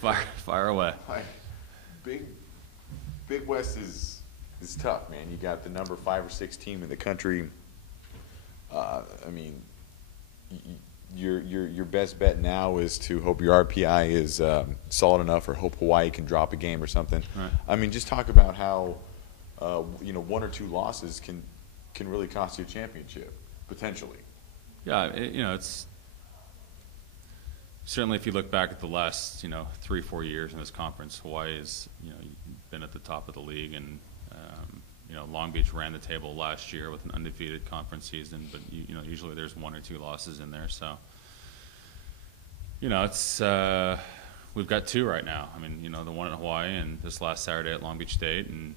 Fire away. Big West is tough, man. You got the number 5 or 6 team in the country. I mean, your best bet now is to hope your RPI is solid enough, or hope Hawaii can drop a game or something. Right. I mean, just talk about how 1 or 2 losses can really cost you a championship potentially. Yeah, it's certainly, if you look back at the last 3-4 years in this conference, Hawaii has been at the top of the league, and Long Beach ran the table last year with an undefeated conference season, but usually there's 1 or 2 losses in there. So it's we've got 2 right now. I mean, the one in Hawaii and this last Saturday at Long Beach State, and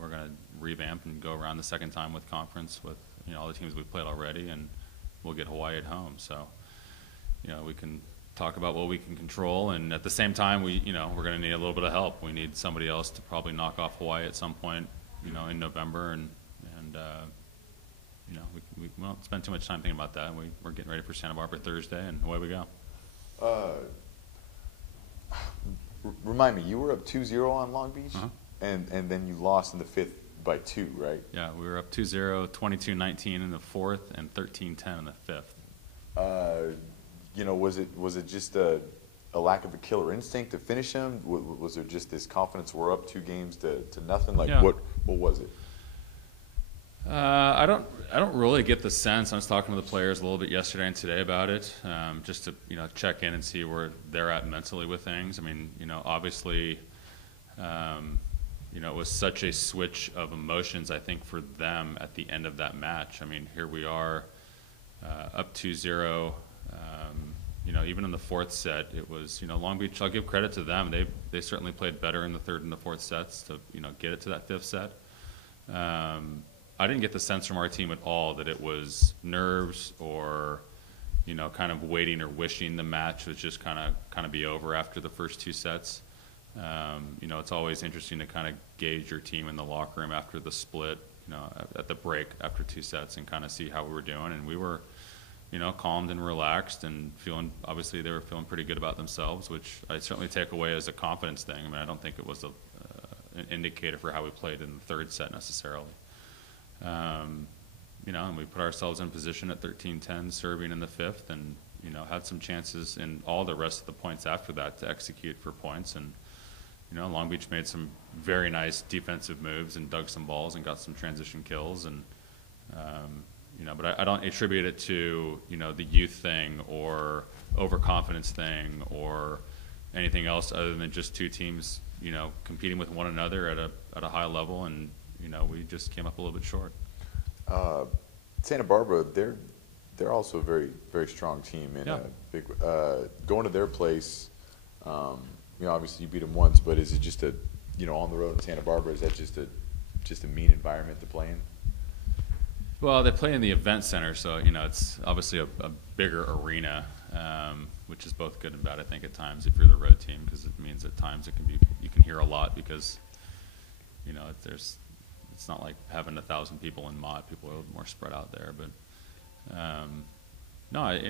we're going to revamp and go around the second time with conference with all the teams we've played already, and we'll get Hawaii at home. So we can talk about what we can control, and at the same time, we're going to need a little bit of help. We need somebody else to probably knock off Hawaii at some point, in November, and we won't spend too much time thinking about that. We're getting ready for Santa Barbara Thursday, and away we go. Remind me, you were up 2-0 on Long Beach, Uh-huh. and then you lost in the 5th by 2, right? Yeah, we were up 2-0, 22-19 in the 4th, and 13-10 in the 5th. Was it just a lack of a killer instinct to finish him? Was there just this confidence we're up 2 games to nothing? Like, yeah. What was it? I don't really get the sense. I was talking to the players a little bit yesterday and today about it, just to check in and see where they're at mentally with things. I mean, obviously, it was such a switch of emotions, I think, for them at the end of that match. I mean, here we are, up 2-0. Even in the 4th set, it was Long Beach. I'll give credit to them. They certainly played better in the 3rd and the 4th sets to get it to that 5th set. I didn't get the sense from our team at all that it was nerves or kind of waiting or wishing the match was just kind of be over after the first 2 sets. It's always interesting to kind of gauge your team in the locker room after the split, at the break after 2 sets, and kind of see how we were doing. And we were calmed and relaxed and obviously they were feeling pretty good about themselves, which I certainly take away as a confidence thing. I mean, I don't think it was an indicator for how we played in the 3rd set necessarily. And we put ourselves in position at 13-10, serving in the 5th, and, had some chances in all the rest of the points after that to execute for points. And, Long Beach made some very nice defensive moves and dug some balls and got some transition kills. And, but I don't attribute it to, the youth thing or overconfidence thing or anything else other than just 2 teams, competing with one another at a high level, and, we just came up a little bit short. Santa Barbara, they're also a very, very strong team, and Yeah. going to their place, obviously you beat them once, but is it just on the road in Santa Barbara, is that just a mean environment to play in? Well, they play in the event center, so it's obviously a bigger arena, which is both good and bad, I think, at times if you're the road team, because it means at times you can hear a lot because it's not like having 1,000 people in Mott. People are a little more spread out there, but no,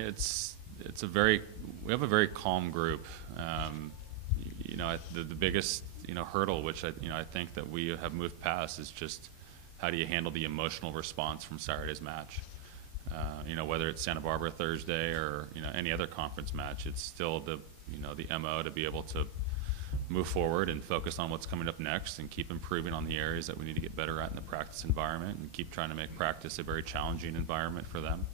we have a very calm group. The biggest hurdle, which I think that we have moved past, is just how do you handle the emotional response from Saturday's match? Whether it's Santa Barbara Thursday or any other conference match, it's still the MO to be able to move forward and focus on what's coming up next and keep improving on the areas that we need to get better at in the practice environment, and keep trying to make practice a very challenging environment for them.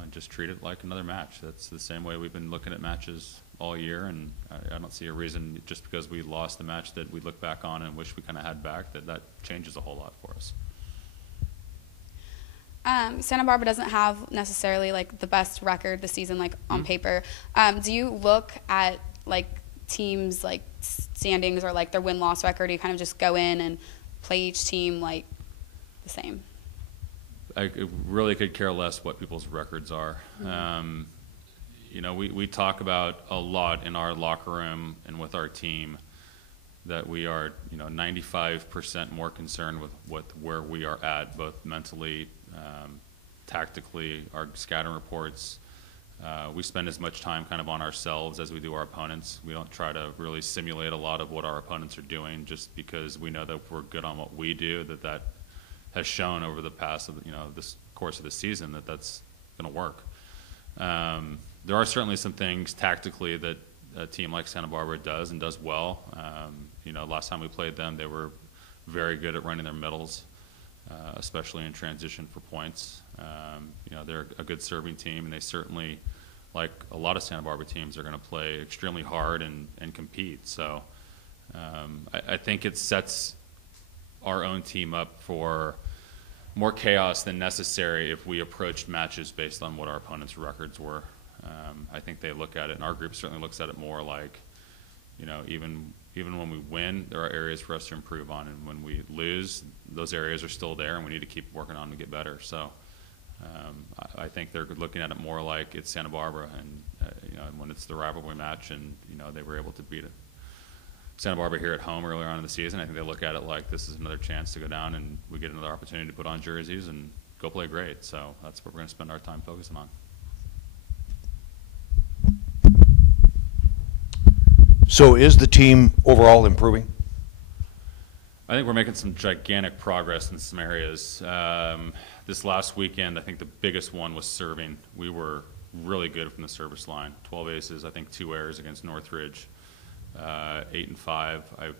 And just treat it like another match. That's the same way we've been looking at matches all year, and I don't see a reason just because we lost the match that we look back on and wish we kind of had back that changes a whole lot for us. Santa Barbara doesn't have necessarily like the best record this season, like on paper. Do you look at like teams like standings or like their win-loss record? Or you kind of just go in and play each team like the same? I really could care less what people's records are. We talk about a lot in our locker room and with our team that we are 95% more concerned with where we are at, both mentally, tactically, our scouting reports, We spend as much time kind of on ourselves as we do our opponents. We don't try to really simulate a lot of what our opponents are doing, just because we know that if we're good on what we do, that has shown over the past, this course of the season that's going to work. There are certainly some things tactically that a team like Santa Barbara does and does well. Last time we played them, they were very good at running their middles, especially in transition for points. They're a good serving team, and they certainly, like a lot of Santa Barbara teams, are going to play extremely hard and compete. So I think it sets our own team up for more chaos than necessary if we approached matches based on what our opponents' records were. I think they look at it, and our group certainly looks at it more like, even when we win, there are areas for us to improve on, and when we lose, those areas are still there, and we need to keep working on them to get better. So I think they're looking at it more like it's Santa Barbara, and when it's the rivalry match, and they were able to beat it. Santa Barbara here at home earlier on in the season, I think they look at it like this is another chance to go down, and we get another opportunity to put on jerseys and go play great. So that's what we're going to spend our time focusing on. So is the team overall improving? I think we're making some gigantic progress in some areas. This last weekend, I think the biggest one was serving. We were really good from the service line. 12 aces, I think 2 errors against Northridge. 8 and 5, I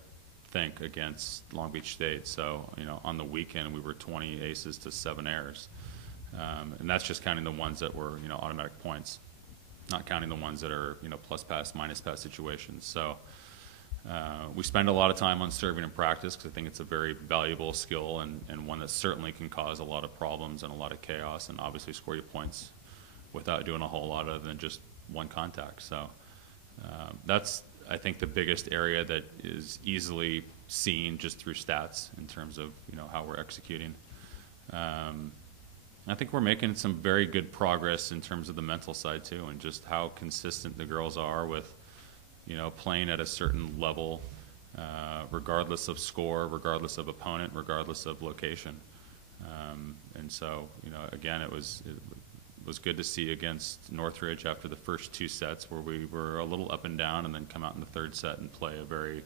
think, against Long Beach State. So, on the weekend, we were 20 aces to 7 errors. And that's just counting the ones that were, automatic points, not counting the ones that are, plus pass, minus pass situations. So we spend a lot of time on serving in practice because I think it's a very valuable skill and one that certainly can cause a lot of problems and a lot of chaos and obviously score you points without doing a whole lot other than just one contact. So that's, I think, the biggest area that is easily seen just through stats in terms of, how we're executing. I think we're making some very good progress in terms of the mental side too, and just how consistent the girls are with, playing at a certain level, regardless of score, regardless of opponent, regardless of location. And so, again, it was good to see against Northridge after the first 2 sets where we were a little up and down, and then come out in the third set and play a very,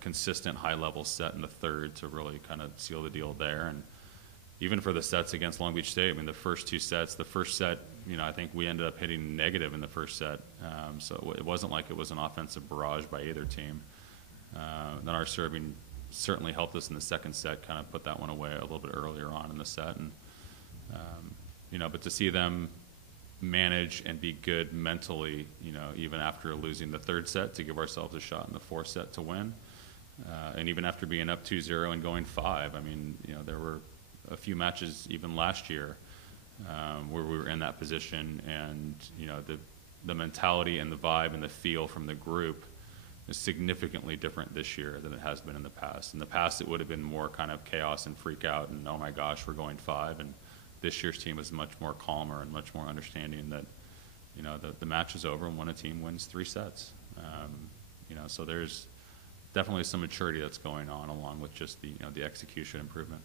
consistent high-level set in the third to really kind of seal the deal there. And even for the sets against Long Beach State, the first 2 sets, the first set, I think we ended up hitting negative in the first set. So it wasn't like it was an offensive barrage by either team. Then our serving certainly helped us in the second set, kind of put that one away a little bit earlier on in the set. And, but to see them manage and be good mentally, even after losing the third set, to give ourselves a shot in the fourth set to win. And even after being up 2-0 and going 5, there were a few matches even last year where we were in that position, and the mentality and the vibe and the feel from the group is significantly different this year than it has been in the past. In the past, it would have been more kind of chaos and freak out and, oh my gosh, we're going 5. And this year's team is much more calmer and much more understanding that the match is over and when a team wins 3 sets. So there's definitely some maturity that's going on, along with just the execution improvement.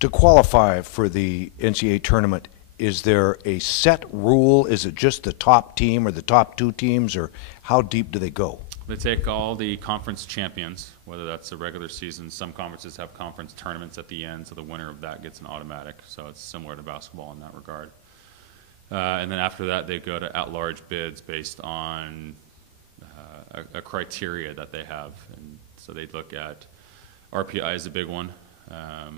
To qualify for the NCAA tournament, is there a set rule? Is it just the top team or the top 2 teams, or how deep do they go? They take all the conference champions, whether that's the regular season. Some conferences have conference tournaments at the end, so the winner of that gets an automatic. So it's similar to basketball in that regard. And then after that, they go to at-large bids based on a criteria that they have. And so they look at RPI is a big one.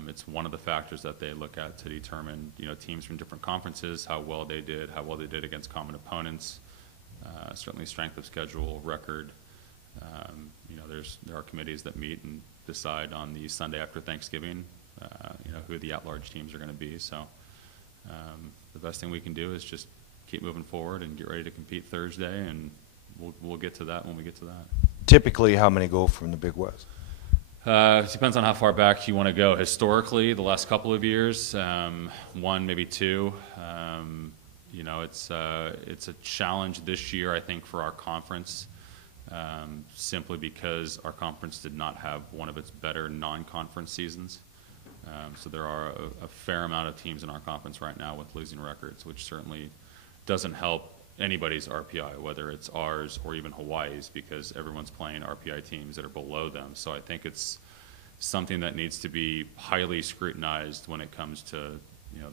It's one of the factors that they look at to determine, teams from different conferences, how well they did against common opponents, certainly strength of schedule, record. There are committees that meet and decide on the Sunday after Thanksgiving, who the at-large teams are going to be. So the best thing we can do is just keep moving forward and get ready to compete Thursday, and we'll get to that when we get to that. Typically, how many go from the Big West? It depends on how far back you want to go. Historically, the last couple of years, 1, maybe 2. It's a challenge this year, I think, for our conference, simply because our conference did not have one of its better non-conference seasons. So there are a fair amount of teams in our conference right now with losing records, which certainly doesn't help anybody's RPI, whether it's ours or even Hawaii's, because everyone's playing RPI teams that are below them. So I think it's something that needs to be highly scrutinized when it comes to,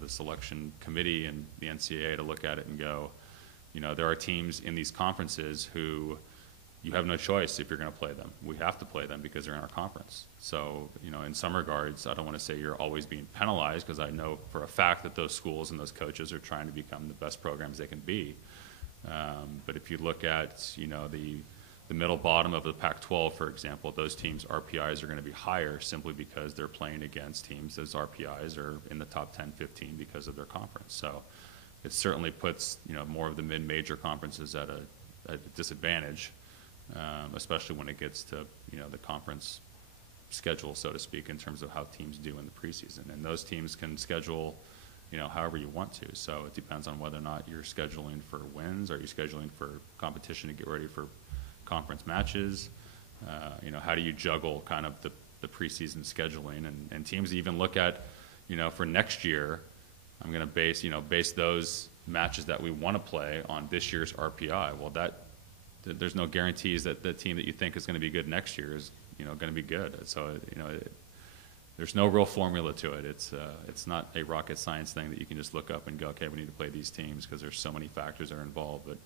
the selection committee and the NCAA to look at it and go, there are teams in these conferences who you have no choice if you're going to play them. We have to play them because they're in our conference. So, in some regards, I don't want to say you're always being penalized, because I know for a fact that those schools and those coaches are trying to become the best programs they can be. But if you look at, the middle bottom of the Pac-12, for example, those teams' RPIs are going to be higher simply because they're playing against teams whose RPIs are in the top 10, 15 because of their conference. So it certainly puts, more of the mid-major conferences at a disadvantage, especially when it gets to, the conference schedule, so to speak, in terms of how teams do in the preseason. And those teams can schedule, however you want to. So it depends on whether or not you're scheduling for wins. Are you scheduling for competition to get ready for conference matches? How do you juggle kind of the preseason scheduling? And teams even look at, for next year, I'm going to base those matches that we want to play on this year's RPI. Well, there's no guarantees that the team that you think is going to be good next year is, going to be good. So, there's no real formula to it. It's not a rocket science thing that you can just look up and go, okay, we need to play these teams, because there's so many factors that are involved. But,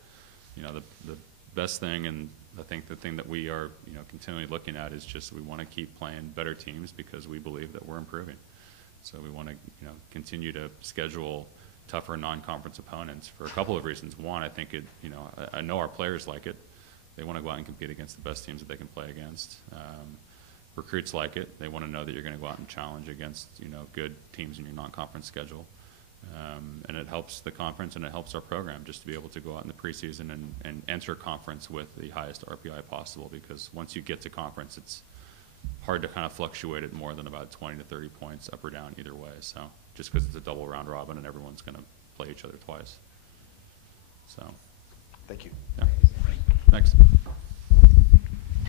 the best thing, and I think the thing that we are, continually looking at, is just we want to keep playing better teams because we believe that we're improving. So we want to, continue to schedule tougher non-conference opponents for a couple of reasons. One, I think I know our players like it. They want to go out and compete against the best teams that they can play against. Recruits like it. They want to know that you're going to go out and challenge against, good teams in your non-conference schedule. And it helps the conference and it helps our program just to be able to go out in the preseason and enter conference with the highest RPI possible, because once you get to conference, it's hard to kind of fluctuate it more than about 20 to 30 points up or down either way. So just because it's a double round robin and everyone's going to play each other twice. So Thank you. yeah. Thanks.